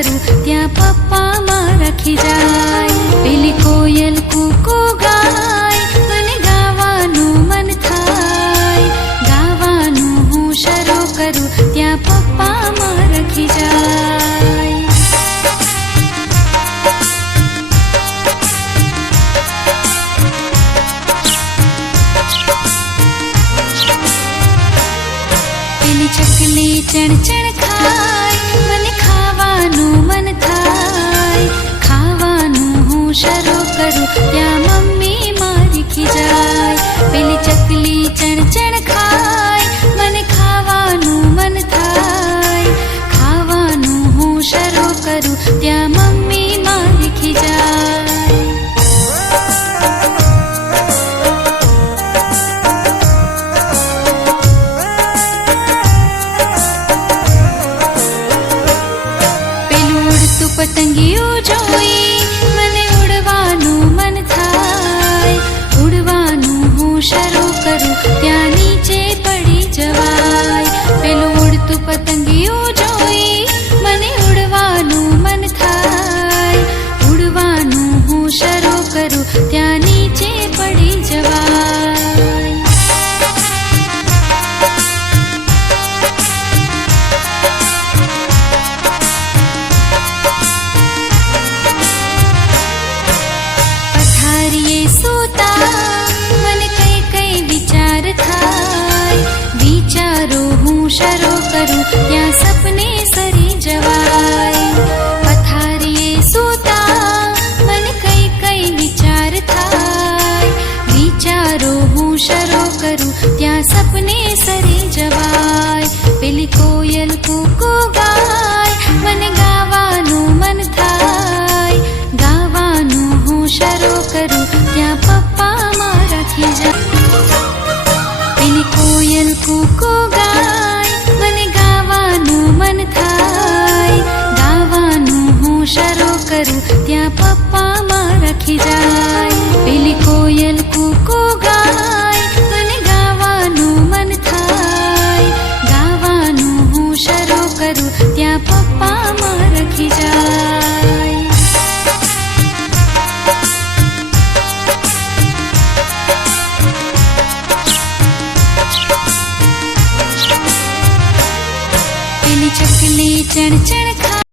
करूं त्या पप्पा मारा खीजाय। पेली कोयल कूको गाय मने गावानुं मन थाय। गावानुं हूँ शरू करूं त्या पप्पा मारा खीजाय। पेली चकली चण चण खाय मने खावानुं मन थाय। खावानुं हूँ शरू करूं त्या मम्मी मारी खीजाय। पेली चकली चण चण खाय मने खावानुं मन थाय। खावानुं हूँ शरू करूं त्या मम्मी मारी खीजाय। पतंगियों जोई मने उड़वानुं मन थाय। उड़वानुं हूँ शरू करूं त्या नीचे पड़ी जवाय। पेलुं उड़तुं पतंगियों जोई मने उड़वानुं मन थाय। उड़वानुं हूँ शरू करूं त्या नीचे पड़ी जवाय। सूता मन कई कई विचार थाय। विचारो हूँ शरू करूं त्या सपने सरी जवाय। पथारीए सूता मन कई कई विचार थाय। विचारो हूँ शरू करूं त्या सपने सरी जवाय। पेली कोयल कूको गाय मन गावानुं मन थाय। गावानुं हूँ शरू करूं त्या पप्पा मारा खीजाय। पेली कोयल कूको गाय मने गावानुं मन थाय। गावानुं हूँ शरू करूं त्या पप्पा मारा खीजाय। पेली कोयल कूको गाय मने गावानुं मन थाय। गावानुं हूँ शरू करूं त्या पप्पा मारा खीजाय। पेली चकली चण चण